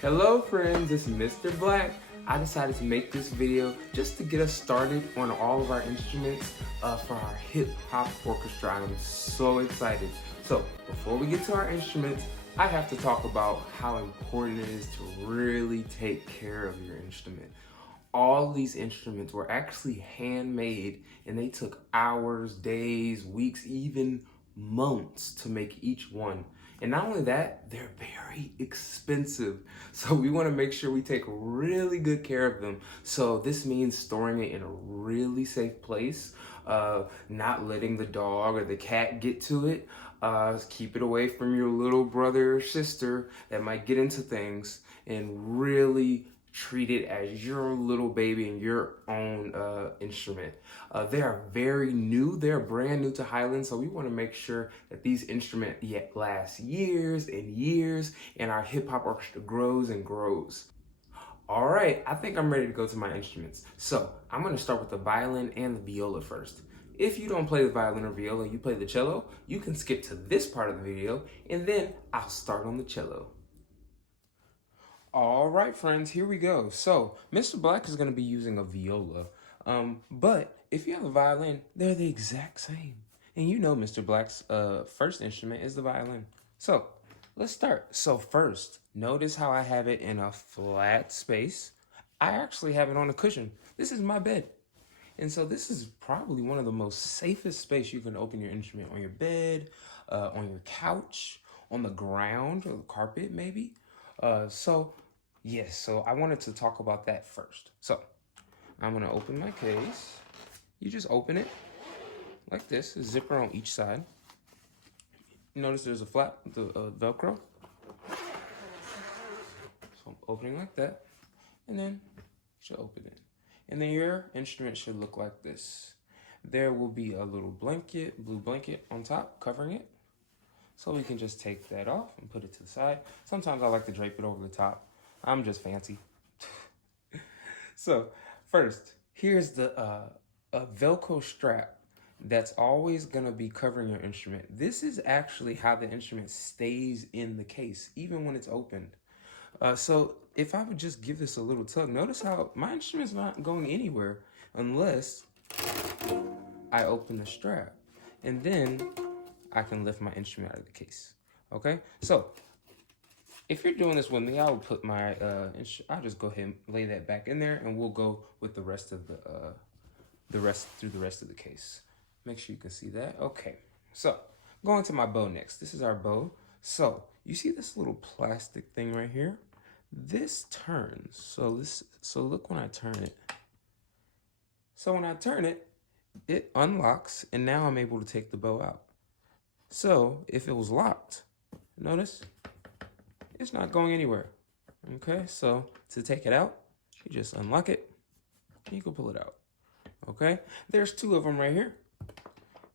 Hello friends, it's Mr. Black. I decided to make this video just to get us started on all of our instruments for our hip hop orchestra. I'm so excited. So before we get to our instruments, I have to talk about how important it is to really take care of your instrument. All these instruments were actually handmade and they took hours, days, weeks, even months to make each one. And not only that, they're very expensive. So we want to make sure we take really good care of them. So this means storing it in a really safe place, not letting the dog or the cat get to it. Keep it away from your little brother or sister that might get into things, and really treat it as your little baby and your own instrument. They are very new. They're brand new to Highland, so we want to make sure that these instruments last years and years, and our hip hop orchestra grows and grows. All right, I think I'm ready to go to my instruments. So I'm going to start with the violin and the viola first. If you don't play the violin or viola, you play the cello, you can skip to this part of the video, and then I'll start on the cello. All right, friends, here we go. So Mr. Black is going to be using a viola, but if you have a violin, they're the exact same. And you know Mr. Black's first instrument is the violin. So let's start. So first, notice how I have it in a flat space. I actually have it on a cushion. This is my bed. And so this is probably one of the most safest space you can open your instrument: on your bed, on your couch, on the ground or the carpet maybe. So I wanted to talk about that first. So I'm gonna open my case. You just open it like this, a zipper on each side. Notice there's a flap, the Velcro. So I'm opening like that, and then you should open it. And then your instrument should look like this. There will be a little blanket, blue blanket on top covering it. So we can just take that off and put it to the side. Sometimes I like to drape it over the top. I'm just fancy. So first, here's the a Velcro strap that's always gonna be covering your instrument. This is actually how the instrument stays in the case, even when it's opened. So if I would just give this a little tug, notice how my instrument's not going anywhere unless I open the strap. And then I can lift my instrument out of the case. Okay, so if you're doing this with me, I will put my I'll just go ahead and lay that back in there, and we'll go with the rest of the rest of the case. Make sure you can see that. Okay, so going to my bow next. This is our bow. So you see this little plastic thing right here? This turns. So look when I turn it. So when I turn it, it unlocks, and now I'm able to take the bow out. So if it was locked, notice it's not going anywhere. Okay, so to take it out, you just unlock it and you can pull it out. Okay, there's two of them right here.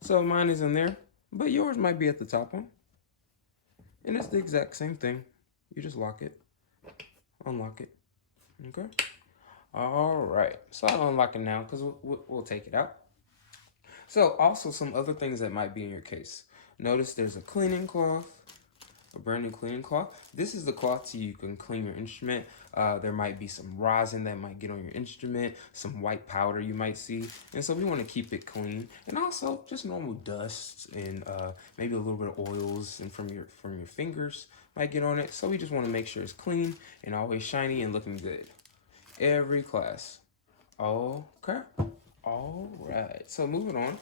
So mine is in there, but yours might be at the top one. And it's the exact same thing. You just lock it, unlock it. Okay, all right, so I'll unlock it now because we'll take it out. So also some other things that might be in your case. Notice there's a cleaning cloth, a brand new cleaning cloth. This is the cloth so you can clean your instrument. There might be some rosin that might get on your instrument, some white powder you might see. And so we want to keep it clean. And also just normal dust and maybe a little bit of oils and from your fingers might get on it. So we just want to make sure it's clean and always shiny and looking good. Every class. Okay. All right. So moving on.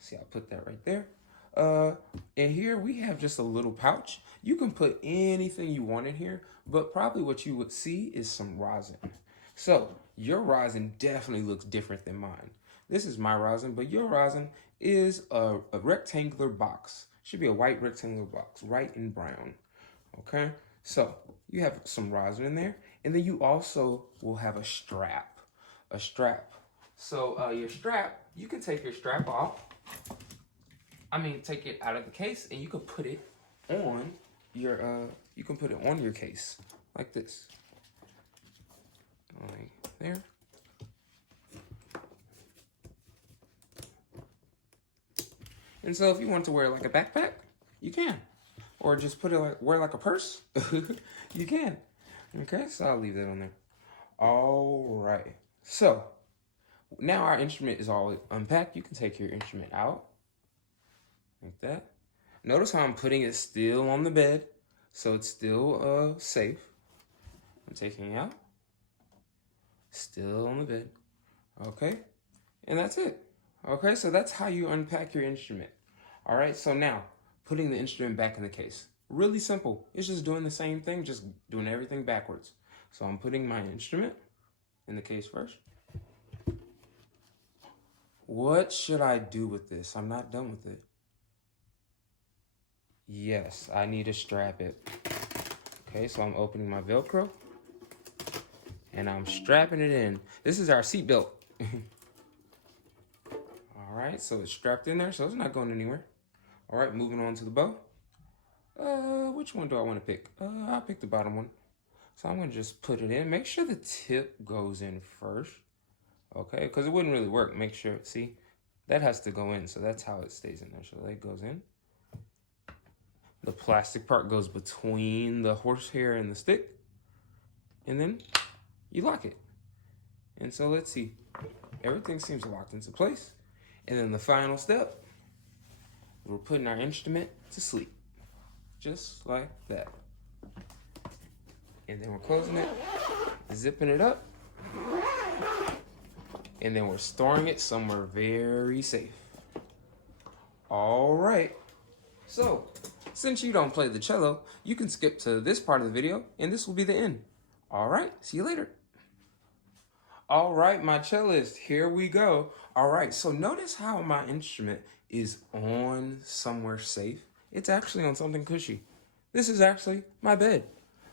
See, I'll put that right there. And here we have just a little pouch. You can put anything you want in here, but probably what you would see is some rosin. So your rosin definitely looks different than mine. This is my rosin, but your rosin is a rectangular box. Should be a white rectangular box, white and brown. Okay, so you have some rosin in there, and then you also will have a strap. So your strap, you can take your strap off. Take it out of the case, and you can put it on your case like this. Like there. And so if you want to wear like a backpack, you can. Or just put it wear like a purse, you can. Okay, so I'll leave that on there. All right. So now our instrument is all unpacked. You can take your instrument out like that. Notice how I'm putting it still on the bed, so it's still safe. I'm taking it out, still on the bed. Okay, and that's it. Okay, so that's how you unpack your instrument. All right, so now putting the instrument back in the case. Really simple. It's just doing the same thing, just doing everything backwards. So I'm putting my instrument in the case first. What should I do with this? I'm not done with it. Yes, I need to strap it. Okay, so I'm opening my Velcro and I'm strapping it in. This is our seatbelt. All right, so it's strapped in there, so it's not going anywhere. All right, moving on to the bow. Which one do I want to pick? I'll pick the bottom one. So I'm gonna just put it in. Make sure the tip goes in first. Okay, because it wouldn't really work. Make sure, see, that has to go in, so that's how it stays in there. So that goes in. The plastic part goes between the horsehair and the stick. And then you lock it. And so let's see. Everything seems locked into place. And then the final step, we're putting our instrument to sleep. Just like that. And then we're closing it, zipping it up. And then we're storing it somewhere very safe. All right. So, since you don't play the cello, you can skip to this part of the video, and this will be the end. All right, see you later. All right, my cellist, here we go. All right, so notice how my instrument is on somewhere safe. It's actually on something cushy. This is actually my bed.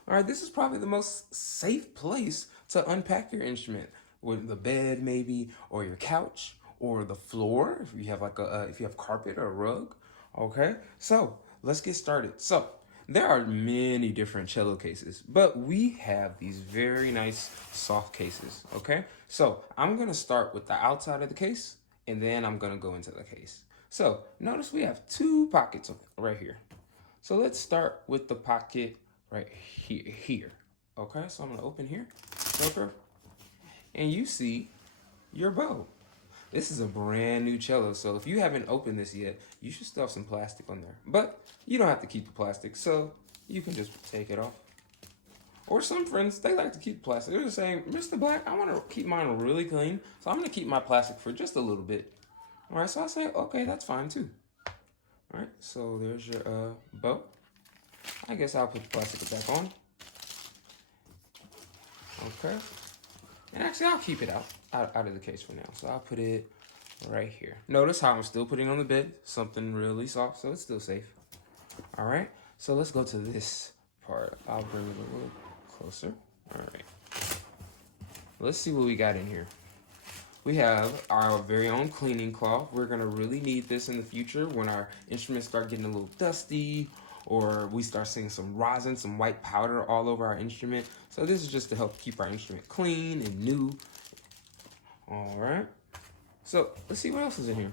All right, this is probably the most safe place to unpack your instrument. With the bed maybe, or your couch, or the floor, if you have like if you have carpet or a rug. Okay, so let's get started. So there are many different cello cases, but we have these very nice soft cases. Okay, so I'm gonna start with the outside of the case, and then I'm gonna go into the case. So notice we have two pockets right here. So let's start with the pocket right here. Okay, so I'm gonna open here, filter, and you see your bow. This is a brand new cello, so if you haven't opened this yet, you should still have some plastic on there. But you don't have to keep the plastic, so you can just take it off. Or some friends, they like to keep plastic. They're just saying, Mr. Black, I want to keep mine really clean, so I'm going to keep my plastic for just a little bit. All right, so I say, okay, that's fine too. All right, so there's your bow. I guess I'll put the plastic back on. Okay. And actually, I'll keep it out of the case for now. So I'll put it right here. Notice how I'm still putting it on the bed, something really soft, so it's still safe. All right, so let's go to this part. I'll bring it a little closer. All right. Let's see what we got in here. We have our very own cleaning cloth. We're gonna really need this in the future when our instruments start getting a little dusty, or we start seeing some rosin, some white powder all over our instrument. So this is just to help keep our instrument clean and new. All right. So let's see what else is in here.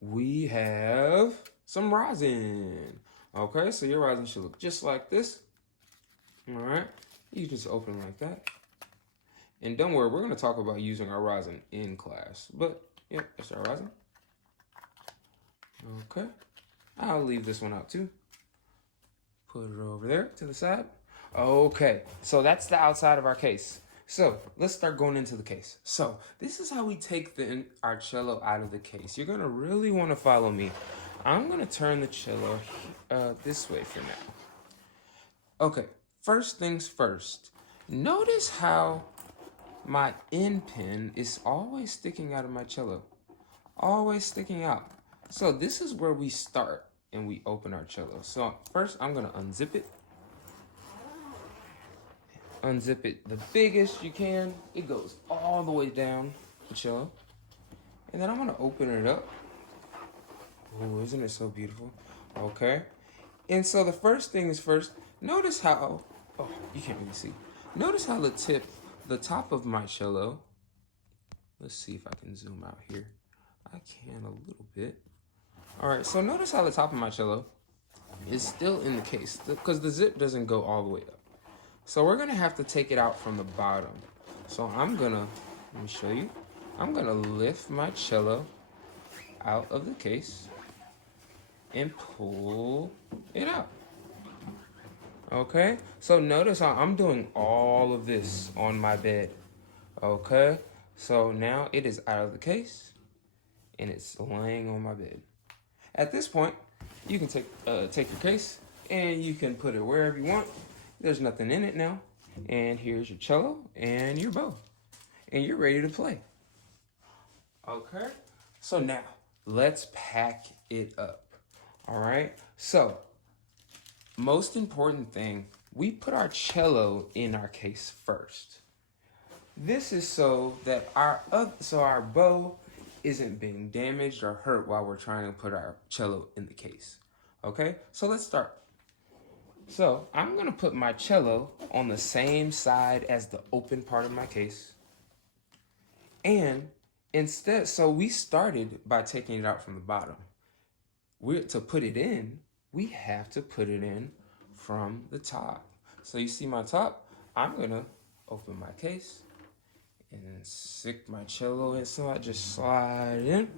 We have some rosin. Okay, so your rosin should look just like this. All right. You just open it like that. And don't worry, we're going to talk about using our rosin in class. But, yeah, that's our rosin. Okay. I'll leave this one out too. Put it over there to the side. Okay, so that's the outside of our case. So let's start going into the case. So this is how we take our cello out of the case. You're gonna really want to follow me. I'm gonna turn the cello this way for now. Okay, first things first. Notice how my end pin is always sticking out of my cello. Always sticking out. So this is where we start and we open our cello. So first I'm gonna unzip it. Unzip it the biggest you can. It goes all the way down the cello. And then I'm gonna open it up. Oh, isn't it so beautiful? Okay. And so the first thing is first, notice how, oh, you can't really see. Notice how the top of my cello, let's see if I can zoom out here. I can a little bit. All right, so notice how the top of my cello is still in the case because the zip doesn't go all the way up. So we're gonna have to take it out from the bottom. So let me show you. I'm gonna lift my cello out of the case and pull it out. Okay, so notice how I'm doing all of this on my bed. Okay, so now it is out of the case and it's laying on my bed. At this point, you can take your case and you can put it wherever you want. There's nothing in it now. And here's your cello and your bow. And you're ready to play. Okay, so now let's pack it up. All right, so most important thing, we put our cello in our case first. This is so that our bow isn't being damaged or hurt while we're trying to put our cello in the case. Okay, so let's start. So I'm gonna put my cello on the same side as the open part of my case. And instead, so we started by taking it out from the bottom. To put it in, we have to put it in from the top. So you see my top, I'm gonna open my case and then stick my cello in, so I just slide it in.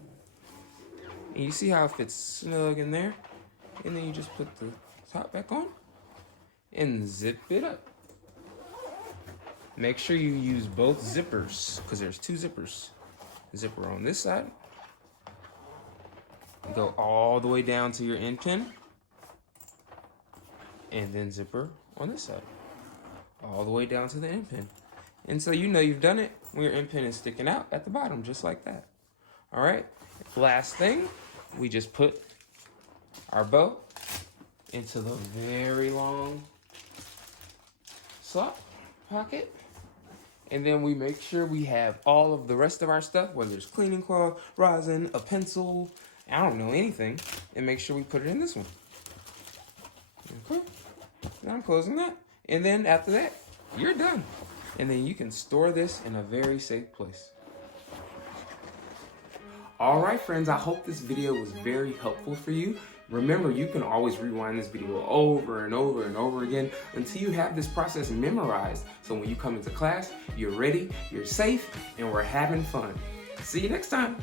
And you see how it fits snug in there? And then you just put the top back on and zip it up. Make sure you use both zippers because there's two zippers. Zipper on this side. Go all the way down to your end pin. And then zipper on this side. All the way down to the end pin. And so you know you've done it when your end pin is sticking out at the bottom, just like that. All right, last thing, we just put our bow into the very long slot pocket. And then we make sure we have all of the rest of our stuff, whether it's cleaning cloth, rosin, a pencil, I don't know, anything, and make sure we put it in this one. Okay, now I'm closing that. And then after that, you're done. And then you can store this in a very safe place. All right, friends, I hope this video was very helpful for you. Remember, you can always rewind this video over and over and over again until you have this process memorized. So when you come into class, you're ready, you're safe, and we're having fun. See you next time.